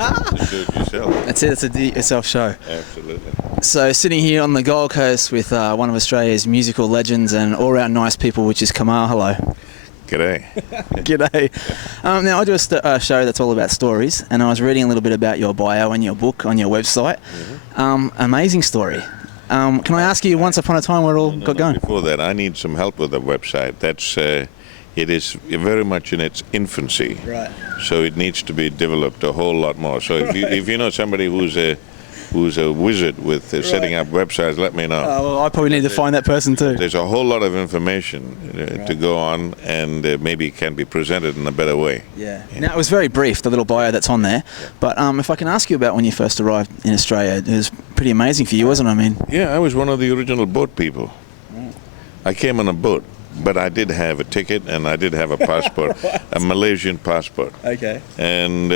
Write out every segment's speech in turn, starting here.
Just do it yourself. That's it. It's a do-it-yourself show. Absolutely. So sitting here on the Gold Coast with one of Australia's musical legends and all-round nice people, which is Kamahl. Hello. G'day. G'day. Now, I do a show that's all about stories, and I was reading a little bit about your bio and your book on your website. Amazing story. Can I ask you, once upon a time, where it all got going? Before that, I need some help with the website. That's it is very much in its infancy. Right. So it needs to be developed a whole lot more. So if you know somebody who's a wizard with setting up websites, let me know. Well, I probably need to find that person too. There's a whole lot of information to go on, and maybe it can be presented in a better way. Yeah. Now, it was very brief, the little bio that's on there. But if I can ask you about when you first arrived in Australia, it was pretty amazing for you, wasn't it? I mean, yeah, I was one of the original boat people. I came on a boat, but I did have a ticket and I did have a passport, a Malaysian passport. Okay. And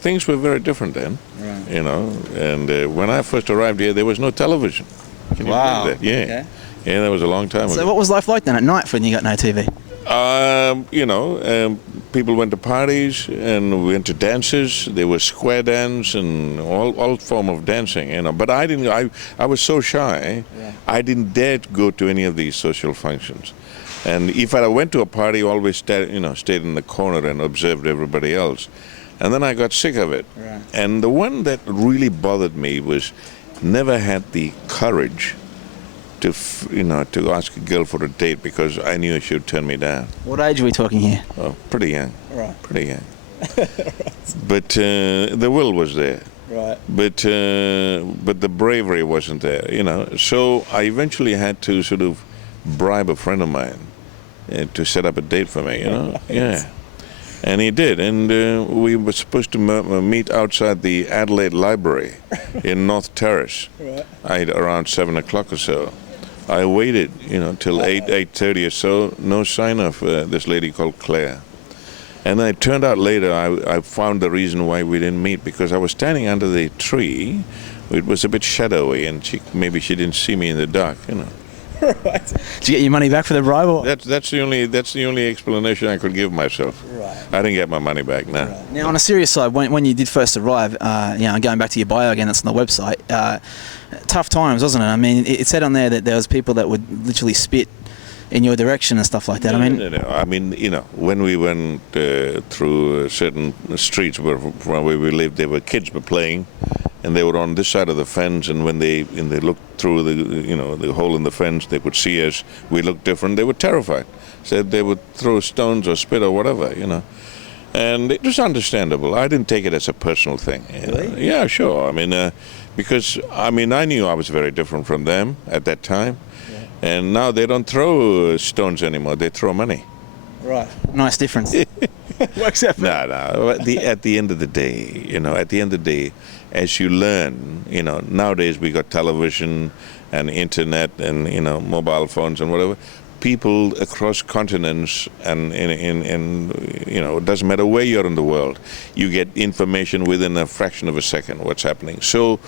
things were very different then, you know. And when I first arrived here, there was no television. Can you believe that? Yeah. Okay. Yeah, that was a long time ago. So what was life like then at night when you got no TV? You know, people went to parties and went to dances. There was square dance and all form of dancing, you know. But I didn't. I was so shy. Yeah. I didn't dare to go to any of these social functions. And if I went to a party, I always stayed in the corner and observed everybody else. And then I got sick of it. Right. And the one that really bothered me was never had the courage to ask a girl for a date because I knew she would turn me down. What age are we talking here? Oh, pretty young. Right. Pretty young. But the will was there. Right. But the bravery wasn't there, you know. So I eventually had to sort of bribe a friend of mine to set up a date for me, you know. Yeah. And he did, and we were supposed to meet outside the Adelaide Library in North Terrace around 7 o'clock or so. I waited, you know, till 8:30 or so, no sign of this lady called Claire. And it turned out later I found the reason why we didn't meet, because I was standing under the tree. It was a bit shadowy, and maybe she didn't see me in the dark, you know. Right. Did you get your money back for the bribe? Or? That's the only explanation I could give myself. Right. I didn't get my money back. No. Right. Now, on a serious side, when you did first arrive, you know, going back to your bio again, that's on the website. Tough times, wasn't it? I mean, it said on there that there was people that would literally spit in your direction and stuff like that. No, I mean, no. I mean, you know, when we went through certain streets where we lived, there were kids were playing. And they were on this side of the fence, and when they looked through the hole in the fence, they could see us. We looked different. They were terrified. Said they would throw stones or spit or whatever, you know. And it was understandable. I didn't take it as a personal thing. Really? Yeah, sure. I mean, because I knew I was very different from them at that time, and now they don't throw stones anymore. They throw money. Right. Nice difference. Works out. No. At the end of the day, you know, as you learn, you know, nowadays we got television and internet and, you know, mobile phones and whatever. People across continents and you know, it doesn't matter where you're in the world, you get information within a fraction of a second what's happening. So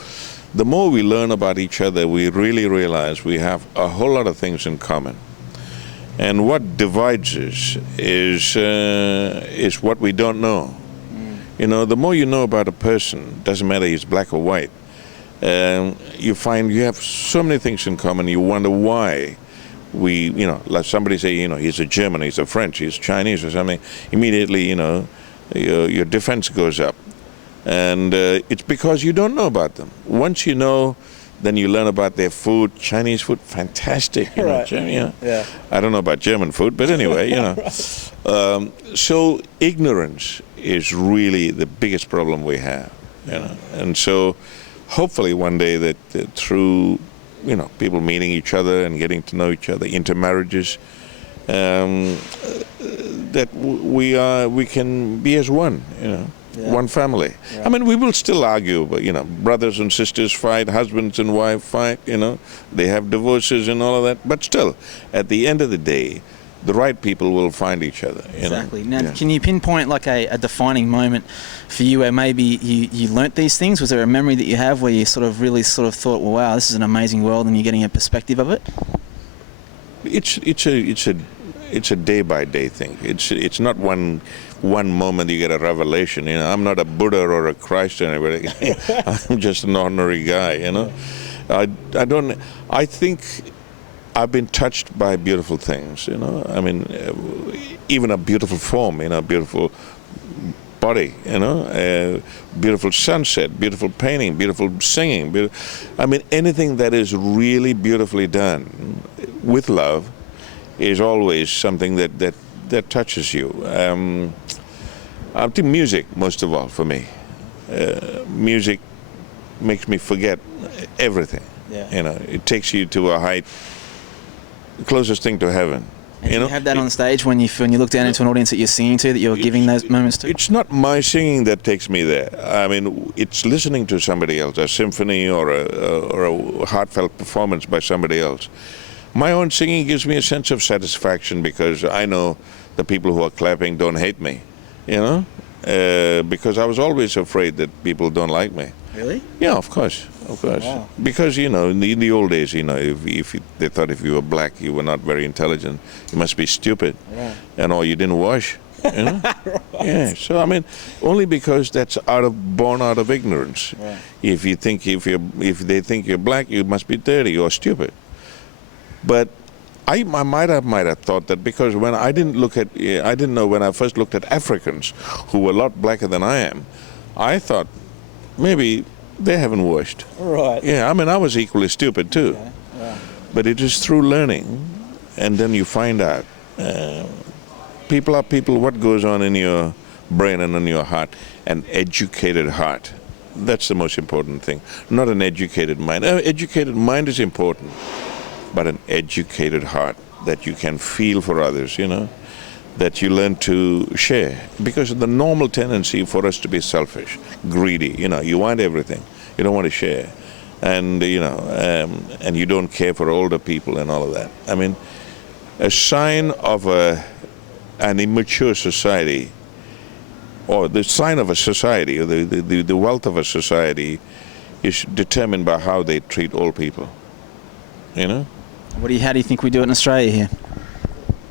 the more we learn about each other, we really realize we have a whole lot of things in common. And what divides us is what we don't know. You know, the more you know about a person, doesn't matter he's black or white, you find you have so many things in common. You wonder why you know, like somebody say, you know, he's a German, he's a French, he's Chinese or something. Immediately, you know, your defense goes up. And it's because you don't know about them. Once you know, then you learn about their food. Chinese food, fantastic. You know, Yeah. I don't know about German food, but anyway, you know. So ignorance is really the biggest problem we have, you know. And so hopefully one day that through, you know, people meeting each other and getting to know each other, intermarriages, that we can be as one, you know. Yeah. One family. Yeah. I mean, we will still argue, but, you know, brothers and sisters fight, husbands and wife fight, you know, they have divorces and all of that. But still, at the end of the day, the right people will find each other. Exactly. Now, can you pinpoint like a defining moment for you where maybe you learnt these things? Was there a memory that you have where you really thought, well, wow, this is an amazing world, and you're getting a perspective of it? It's it's a day-by-day thing. It's not one moment you get a revelation. I'm not a Buddha or a Christ or anybody. I'm just an ordinary guy. I think I've been touched by beautiful things. I mean, even a beautiful form, a beautiful body, beautiful sunset, beautiful painting, beautiful singing. I mean, anything that is really beautifully done with love is always something that touches you. I think music, most of all, for me. Music makes me forget everything. Yeah. It takes you to a height, closest thing to heaven. And you have that on stage when you look down into an audience that you're singing to, that you're giving those moments to? It's not my singing that takes me there. I mean, it's listening to somebody else, a symphony or a heartfelt performance by somebody else. My own singing gives me a sense of satisfaction because I know the people who are clapping don't hate me, because I was always afraid that people don't like me. Really? Yeah, of course. Wow. Because, in the old days, if they thought if you were black, you were not very intelligent, you must be stupid, right. Or you didn't wash, Right. Yeah, so I mean, only because that's born out of ignorance. Right. If they think you're black, you must be dirty or stupid. But I might have thought that because when I didn't know when I first looked at Africans who were a lot blacker than I am, I thought maybe they haven't washed. Right. Yeah, I mean, I was equally stupid too. Okay. Yeah. But it is through learning, and then you find out. People are people. What goes on in your brain and in your heart? An educated heart. That's the most important thing. Not an educated mind. Educated mind is important, but an educated heart that you can feel for others, that you learn to share. Because the normal tendency for us to be selfish, greedy, you want everything. You don't want to share. And, and you don't care for older people and all of that. I mean, a sign of an immature society, or the sign of a society, or the wealth of a society is determined by how they treat old people, How do you think we do it in Australia here?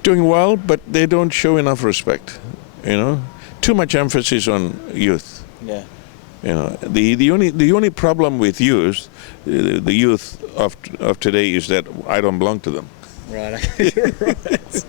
Doing well, but they don't show enough respect, Too much emphasis on youth. Yeah. The only problem with youth, the youth of today, is that I don't belong to them. Right. You're right.